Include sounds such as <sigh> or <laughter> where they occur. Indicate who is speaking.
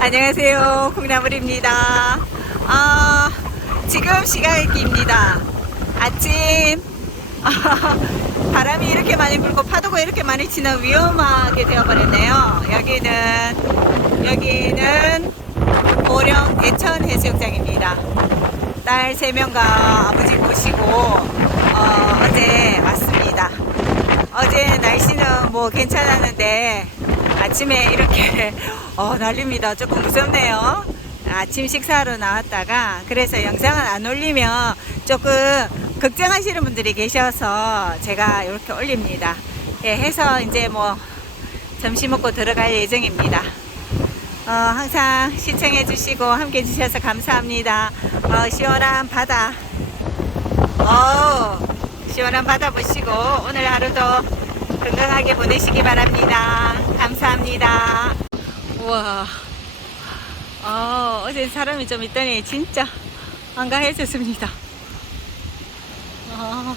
Speaker 1: 안녕하세요. 콩나물입니다. 아, 지금 시각입니다. 아침. <laughs> 바람이 이렇게 많이 불고 파도가 이렇게 많이 치는 위험하게 되어버렸네요. 여기는, 여기는 보령 대천 해수욕장입니다. 딸 3명과 아버지 모시고, 어, 어제 왔습니다. 어제 날씨는 뭐 괜찮았는데 아침에 이렇게 <laughs> 어, 난립니다. 조금 무섭네요. 아침 식사하러 나왔다가 그래서 영상을 안 올리면 조금 걱정하시는 분들이 계셔서 제가 이렇게 올립니다. 예, 해서 이제 뭐 점심 먹고 들어갈 예정입니다. 어, 항상 시청해 주시고 함께 해 주셔서 감사합니다. 어, 시원한 바다. 어, 시원한 바다 보시고 오늘 하루도 건강하게 보내시기 바랍니다. 감사합니다. 우와. 어, 어제 사람이 좀 있더니 진짜 한가해졌습니다. 어,